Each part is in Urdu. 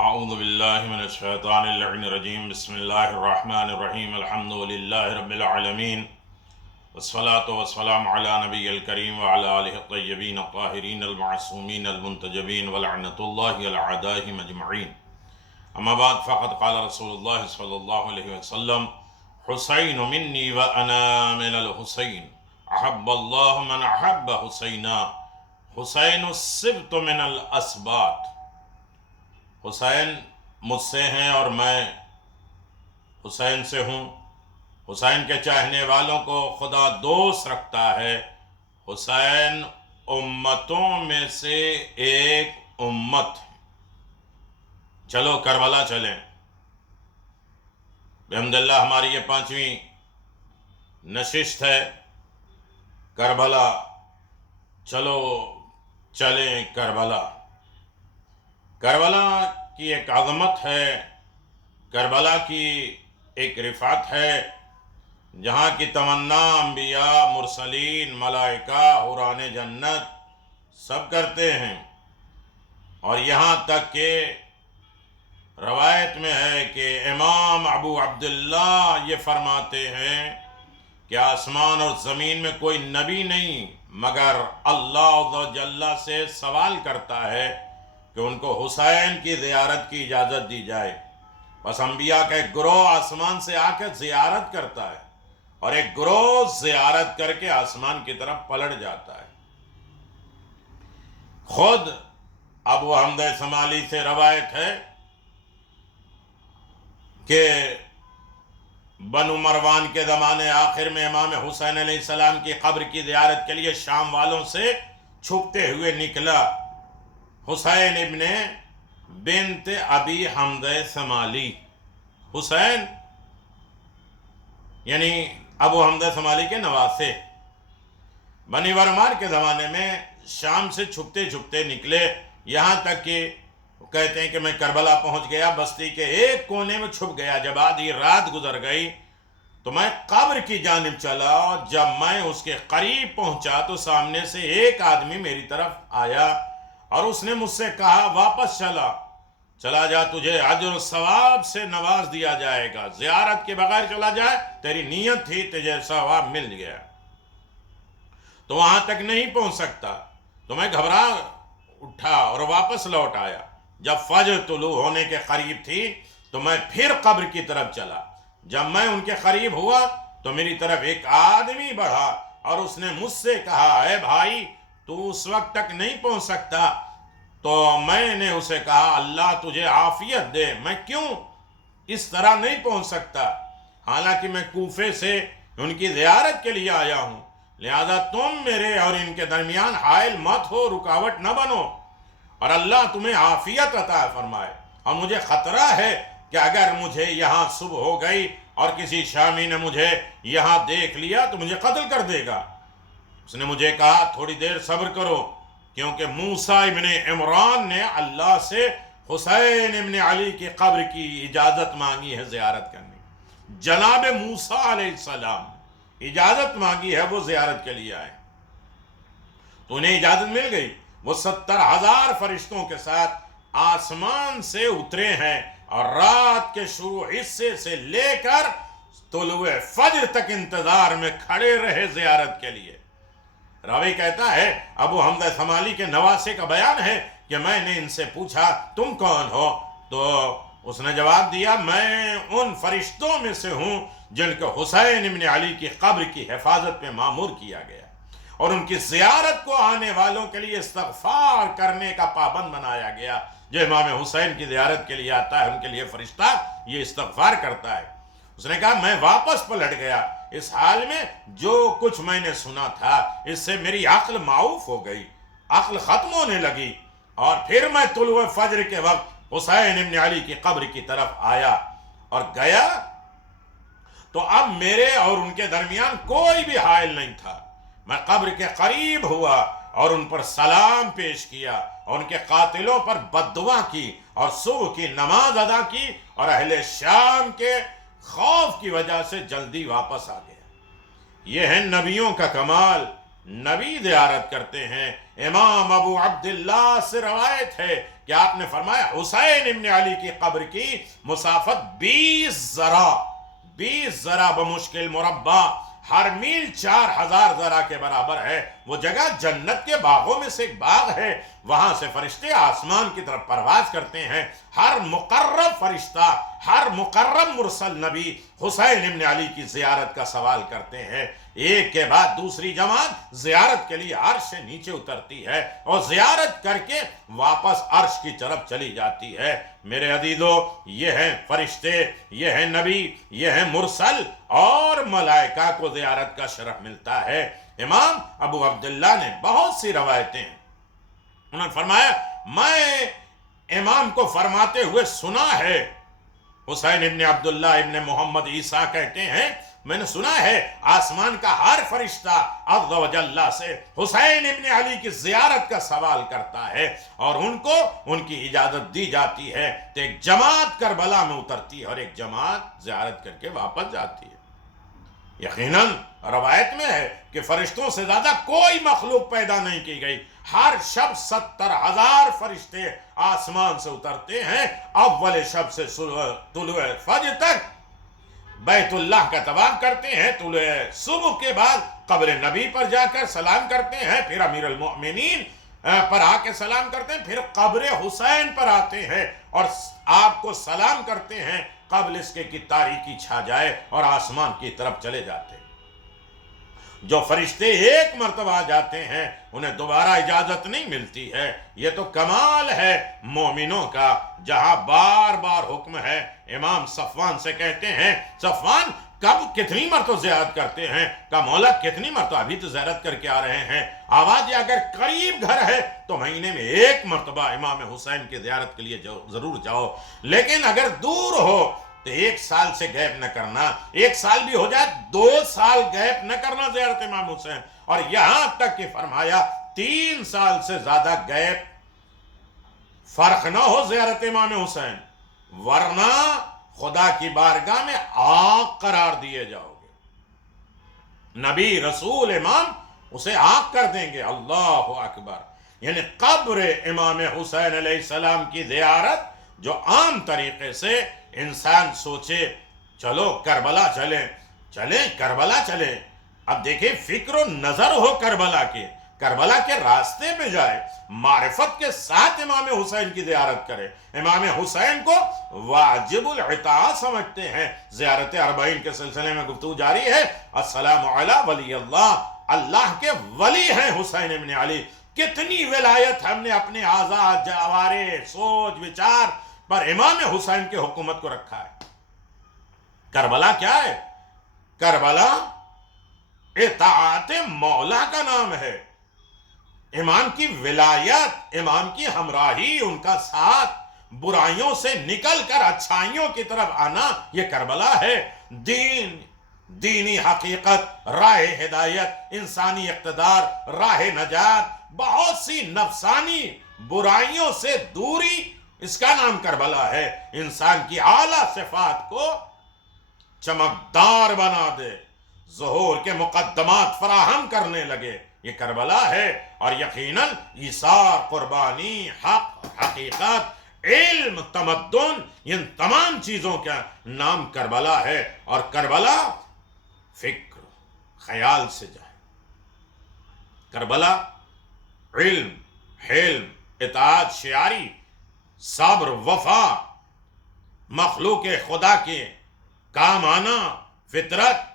اعوذ باللہ من الشیطان اللعین الرجیم بسم اللہ الرحمن الرحیم الحمد للہ رب العالمین والصلاة والسلام علی نبی الکریم وعلی آلہ الطیبین الطاہرین المعصومین المنتجبین ولعنۃ اللہ علی اعدائہم اجمعین. اما بعد فقد قال رسول اللہ صلی اللہ علیہ وسلم حسین منی وانا من الحسین احب اللہ من احب حسینا حسین السبط من الاسباط. حسین مجھ سے ہیں اور میں حسین سے ہوں. حسین کے چاہنے والوں کو خدا دوست رکھتا ہے. حسین امتوں میں سے ایک امت. چلو کربلا چلیں. بحمداللہ ہماری یہ 5ویں نشست ہے. کربلا چلو چلیں کربلا. کربلا کی ایک عظمت ہے، کربلا کی ایک رفعت ہے، جہاں کی تمنا انبیاء، مرسلین، ملائکہ، حوران جنت سب کرتے ہیں. اور یہاں تک کہ روایت میں ہے کہ امام ابو عبداللہ یہ فرماتے ہیں کہ آسمان اور زمین میں کوئی نبی نہیں مگر اللہ عز و جل سے سوال کرتا ہے کہ ان کو حسین کی زیارت کی اجازت دی جائے. بس انبیاء کا ایک گروہ آسمان سے آ کے زیارت کرتا ہے اور ایک گروہ زیارت کر کے آسمان کی طرف پلٹ جاتا ہے. خود ابو حمد شمالی سے روایت ہے کہ بنو مروان کے زمانے آخر میں امام حسین علیہ السلام کی قبر کی زیارت کے لیے شام والوں سے چھپتے ہوئے نکلا حسین ابن بنت ابی حمد شمالی. حسین یعنی ابو حمد شمالی کے نواسے. بنی ورمان کے زمانے میں شام سے چھپتے چھپتے نکلے، یہاں تک کہ کہتے ہیں کہ میں کربلا پہنچ گیا، بستی کے ایک کونے میں چھپ گیا. جب آدھی رات گزر گئی تو میں قبر کی جانب چلا، اور جب میں اس کے قریب پہنچا تو سامنے سے ایک آدمی میری طرف آیا اور اس نے مجھ سے کہا واپس چلا جا، تجھے اجر و ثواب سے نواز دیا جائے گا. زیارت کے بغیر چلا جائے، تیری نیت تھی، تجھے ثواب مل گیا. تو وہاں تک نہیں پہنچ سکتا تو میں گھبرا اٹھا اور واپس لوٹ آیا. جب فجر طلوع ہونے کے قریب تھی تو میں پھر قبر کی طرف چلا. جب میں ان کے قریب ہوا تو میری طرف ایک آدمی بڑھا اور اس نے مجھ سے کہا اے بھائی تو اس وقت تک نہیں پہنچ سکتا. تو میں نے اسے کہا اللہ تجھے عافیت دے، میں کیوں اس طرح نہیں پہنچ سکتا، حالانکہ میں کوفے سے ان کی زیارت کے لیے آیا ہوں، لہذا تم میرے اور ان کے درمیان حائل مت ہو، رکاوٹ نہ بنو، اور اللہ تمہیں عافیت عطا فرمائے. اور مجھے خطرہ ہے کہ اگر مجھے یہاں صبح ہو گئی اور کسی شامی نے مجھے یہاں دیکھ لیا تو مجھے قتل کر دے گا. اس نے مجھے کہا تھوڑی دیر صبر کرو، کیونکہ موسیٰ ابن عمران نے اللہ سے حسین ابن علی کی قبر کی اجازت مانگی ہے زیارت کرنے. جناب موسیٰ علیہ السلام اجازت مانگی ہے، وہ زیارت کے لیے آئے تو انہیں اجازت مل گئی. وہ 70,000 فرشتوں کے ساتھ آسمان سے اترے ہیں اور رات کے شروع حصے سے لے کر طلوع فجر تک انتظار میں کھڑے رہے زیارت کے لیے. راوی کہتا ہے ابو حمد شمالی کے نواسے کا بیان ہے کہ میں نے ان سے پوچھا تم کون ہو؟ تو اس نے جواب دیا میں ان فرشتوں میں سے ہوں جن کو حسین ابن علی کی قبر کی حفاظت میں مامور کیا گیا اور ان کی زیارت کو آنے والوں کے لیے استغفار کرنے کا پابند بنایا گیا. جو امام حسین کی زیارت کے لیے آتا ہے ان کے لیے فرشتہ یہ استغفار کرتا ہے. اس نے کہا میں واپس پلٹ گیا اس حال میں جو کچھ میں نے سنا تھا اس سے میری عقل معوف ہو گئی، عقل ختم ہونے لگی، اور پھر میں طلوع فجر کے وقت حسین ابن علی کی قبر کی طرف آیا اور گیا تو اب میرے اور ان کے درمیان کوئی بھی حائل نہیں تھا. میں قبر کے قریب ہوا اور ان پر سلام پیش کیا اور ان کے قاتلوں پر بددعا کی اور صبح کی نماز ادا کی اور اہل شام کے خوف کی وجہ سے جلدی واپس آ گیا. یہ ہے نبیوں کا کمال نبی زیارت کرتے ہیں۔ امام ابو عبداللہ سے روایت ہے کہ آپ نے فرمایا حسین ابن علی کی قبر کی مسافت 20 ذرا بمشکل مربع، ہر میل 4000 ذرا کے برابر ہے۔ وہ جگہ جنت کے باغوں میں سے ایک باغ ہے، وہاں سے فرشتے آسمان کی طرف پرواز کرتے ہیں۔ ہر مقرب فرشتہ، ہر مقرب مرسل نبی حسین ابن علی کی زیارت کا سوال کرتے ہیں۔ ایک کے بعد دوسری جماعت زیارت کے لیے عرش سے نیچے اترتی ہے اور زیارت کر کے واپس عرش کی طرف چلی جاتی ہے۔ میرے عزیزو، یہ ہیں فرشتے، یہ ہیں نبی، یہ ہیں مرسل، اور ملائکہ کو زیارت کا شرف ملتا ہے۔ امام ابو عبداللہ نے بہت سی روایتیں، انہوں نے فرمایا میں امام کو فرماتے ہوئے سنا ہے، حسین ابن عبداللہ ابن محمد عیسیٰ کہتے ہیں میں نے سنا ہے آسمان کا ہر فرشتہ عز و جل سے حسین ابن علی کی زیارت کا سوال کرتا ہے اور ان کو ان کی اجازت دی جاتی ہے تو ایک جماعت کربلا میں اترتی ہے اور ایک جماعت زیارت کر کے واپس جاتی ہے۔ یقیناً روایت میں ہے کہ فرشتوں سے زیادہ کوئی مخلوق پیدا نہیں کی گئی۔ ہر شب 70,000 فرشتے آسمان سے اترتے ہیں، اول شب سے طلوع فجر تک بیت اللہ کا طواف کرتے ہیں، طلوع صبح کے بعد قبر نبی پر جا کر سلام کرتے ہیں، پھر امیر المؤمنین پر آ کے سلام کرتے ہیں، پھر قبر حسین پر آتے ہیں اور آپ کو سلام کرتے ہیں قبل اس کے کہ تاریکی چھا جائے اور آسمان کی طرف چلے جاتے ہیں۔ جو فرشتے ایک مرتبہ آ جاتے ہیں انہیں دوبارہ اجازت نہیں ملتی ہے۔ یہ تو کمال ہے مومنوں کا، جہاں بار بار حکم ہے۔ امام صفوان سے کہتے ہیں صفوان کب کتنی مرتبہ زیارت کرتے ہیں؟ کہا مولا کتنی مرتبہ، ابھی تو زیارت کر کے آ رہے ہیں۔ آواز اگر قریب گھر ہے تو مہینے میں 1 مرتبہ امام حسین کی زیارت کے لیے ضرور جاؤ، لیکن اگر دور ہو تو 1 سال سے گیپ نہ کرنا، 1 سال بھی ہو جائے 2 سال گیپ نہ کرنا زیارت امام حسین، اور یہاں تک کہ فرمایا 3 سال سے زیادہ گیپ فرق نہ ہو زیارت امام حسین، ورنہ خدا کی بارگاہ میں آگ قرار دیے جاؤ گے۔ نبی رسول امام اسے آگ کر دیں گے۔ اللہ اکبر! یعنی قبر امام حسین علیہ السلام کی زیارت جو عام طریقے سے انسان سوچے چلو کربلا چلیں کربلا چلیں، اب دیکھیں فکر و نظر ہو کربلا کے راستے پہ جائے، معرفت کے ساتھ امام حسین کی زیارت کرے۔ امام حسین کو واجب العطاء سمجھتے ہیں۔ زیارت 40 کے سلسلے میں گفتگو جاری ہے۔ السلام علی ولی اللہ، اللہ کے ولی ہیں حسین ابن علی۔ کتنی ولایت ہم نے اپنے آزاد جوارے سوچ وچار پر امام حسین کی حکومت کو رکھا ہے۔ کربلا کیا ہے؟ کربلا اطاعت مولا کا نام ہے۔ امام کی ولایت، امام کی ہمراہی، ان کا ساتھ، برائیوں سے نکل کر اچھائیوں کی طرف آنا، یہ کربلا ہے۔ دینی حقیقت، راہ ہدایت، انسانی اقتدار، راہ نجات، بہت سی نفسانی برائیوں سے دوری، اس کا نام کربلا ہے۔ انسان کی اعلیٰ صفات کو چمکدار بنا دے، ظہور کے مقدمات فراہم کرنے لگے، یہ کربلا ہے۔ اور یقیناً ایثار، قربانی، حق، حقیقت، علم، تمدن، ان تمام چیزوں کا نام کربلا ہے۔ اور کربلا فکر، خیال سے جائے۔ کربلا علم، حلم، اطاعت، شیاری، صبر، وفا، مخلوق خدا کے کام آنا، فطرت،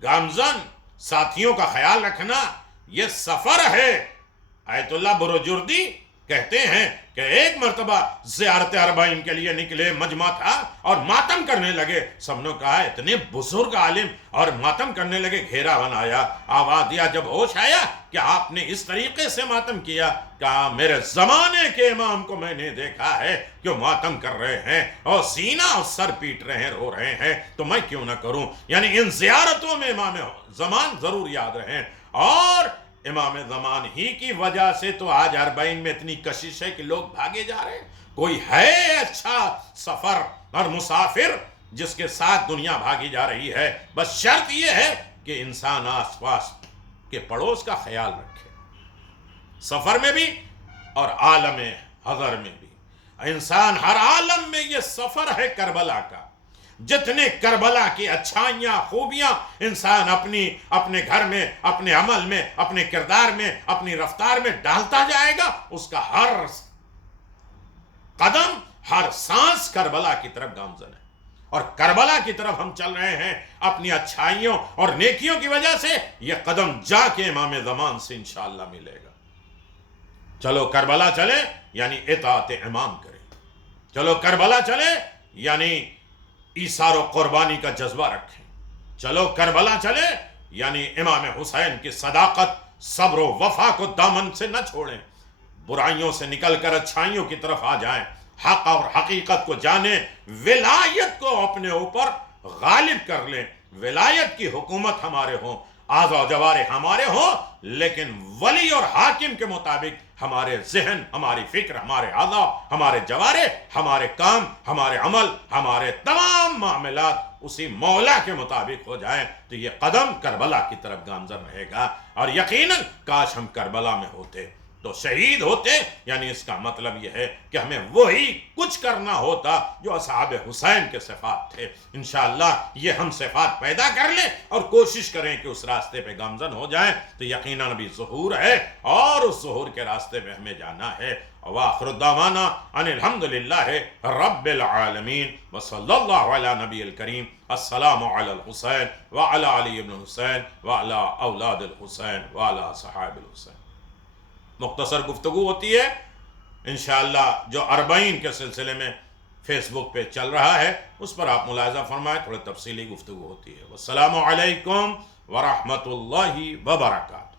گامزن، ساتھیوں کا خیال رکھنا، یہ سفر ہے۔ آیت اللہ بروجردی کہتے ہیں کہ ایک مرتبہ زیارت 40 کے لیے نکلے، مجمع تھا اور ماتم کرنے لگے۔ سب نے کہا اتنے بزرگ عالم، اور ماتم کرنے لگے، گھیرا بنایا، آواز دیا، جب ہوش آیا کہ آپ نے اس طریقے سے ماتم کیا، کہا میرے زمانے کے امام کو میں نے دیکھا ہے کہ ماتم کر رہے ہیں اور سینہ اور سر پیٹ رہے ہیں، رو رہے ہیں، تو میں کیوں نہ کروں۔ یعنی ان زیارتوں میں امام زمان ضرور یاد رہیں۔ اور امام زمان ہی کی وجہ سے تو آج 40 میں اتنی کشش ہے کہ لوگ بھاگے جا رہے ہیں۔ کوئی ہے اچھا سفر اور مسافر جس کے ساتھ دنیا بھاگی جا رہی ہے؟ بس شرط یہ ہے کہ انسان آس پاس کہ پڑوس کا خیال رکھے، سفر میں بھی اور عالم حضر میں بھی۔ انسان ہر عالم میں یہ سفر ہے کربلا کا، جتنے کربلا کی اچھائیاں خوبیاں انسان اپنے گھر میں، اپنے عمل میں، اپنے کردار میں، اپنی رفتار میں ڈالتا جائے گا، اس کا ہر قدم، ہر سانس کربلا کی طرف گامزن ہے۔ اور کربلا کی طرف ہم چل رہے ہیں اپنی اچھائیوں اور نیکیوں کی وجہ سے، یہ قدم جا کے امام زمان سے انشاءاللہ ملے گا۔ چلو کربلا چلے یعنی اطاعت امام کریں، چلو کربلا چلے یعنی ایثار و قربانی کا جذبہ رکھیں، چلو کربلا چلے یعنی امام حسین کی صداقت، صبر و وفا کو دامن سے نہ چھوڑیں، برائیوں سے نکل کر اچھائیوں کی طرف آ جائیں، حق اور حقیقت کو جانیں، ولایت کو اپنے اوپر غالب کر لیں، ولایت کی حکومت ہمارے ہوں، اعضاء و جوارح ہمارے ہوں، لیکن ولی اور حاکم کے مطابق ہمارے ذہن، ہماری فکر، ہمارے اعضاء، ہمارے جوارح، ہمارے کام، ہمارے عمل، ہمارے تمام معاملات اسی مولا کے مطابق ہو جائیں، تو یہ قدم کربلا کی طرف گامزن رہے گا۔ اور یقیناً کاش ہم کربلا میں ہوتے تو شہید ہوتے، یعنی اس کا مطلب یہ ہے کہ ہمیں وہی کچھ کرنا ہوتا جو اصحاب حسین کے صفات تھے۔ انشاءاللہ یہ ہم صفات پیدا کر لیں اور کوشش کریں کہ اس راستے پہ گامزن ہو جائیں، تو یقیناً ابھی ظہور ہے اور اس ظہور کے راستے پہ ہمیں جانا ہے۔ وآخر دعوانا ان الحمدللہ رب العالمین وصلی اللہ علی نبی الکریم۔ السلام علی الحسین وعلی علی ابن حسین وعلی اولاد الحسین وعلی صحاب الحسین۔ مختصر گفتگو ہوتی ہے انشاءاللہ، جو 40 کے سلسلے میں فیس بک پہ چل رہا ہے، اس پر آپ ملاحظہ فرمائیں، تھوڑے تفصیلی گفتگو ہوتی ہے۔ والسلام علیکم ورحمۃ اللہ وبرکاتہ۔